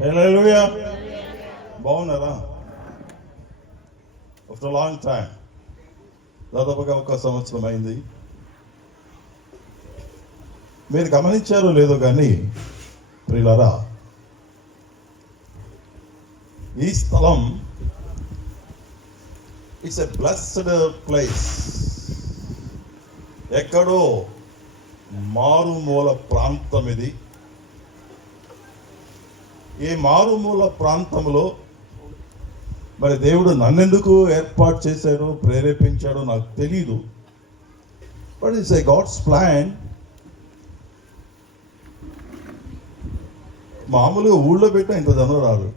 హల్లెలూయా. బాగున్నారా? After long time, దాదాపుగా 1 సంవత్సరం అయింది. మీరు గమనించారో లేదో కానీ ప్రియులారా, ఈ స్థలం ఇట్స్ ఎ బ్లెస్డ్ ప్లేస్. ఎక్కడో మారుమూల ప్రాంతం ఇది. ఈ మారుమూల ప్రాంతంలో మరి దేవుడు నన్నెందుకు ఏర్పాటు చేశాడో, ప్రేరేపించాడో నాకు తెలీదు. But it's a god's plan. మామూలుగా ఊళ్ళో పెట్టినా ఇంత జనం రాదు.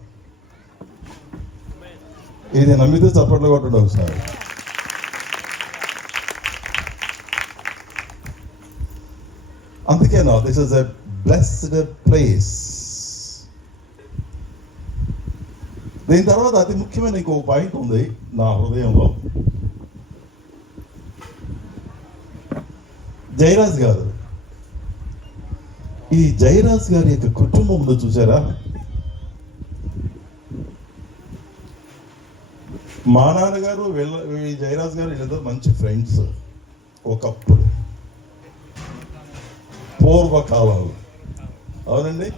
ఇది నమ్మితే చప్పట్లు కొట్టడం ఒకసారి. అందుకేనా this is a blessed place. దీని తర్వాత అతి ముఖ్యమైన ఇంకొక పాయింట్ ఉంది నా హృదయంలో. జయరాజ్ గారు, ఈ జయరాజ్ గారి యొక్క కుటుంబంలో చూసారా, మా నాన్నగారు ఈ జయరాజ్ గారు వీళ్ళిద్దరు మంచి ఫ్రెండ్స్ ఒకప్పుడు, పూర్వకాలంలో. అవునండి.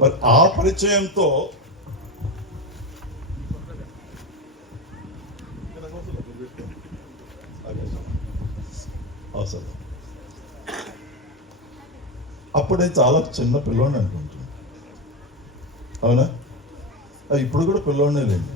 మరి ఆ పరిచయంతో అప్పుడే చాలా చిన్న పిల్లోడిని అనుకుంటున్నాను. అవునా? ఇప్పుడు కూడా పిల్లోడినే లేండి.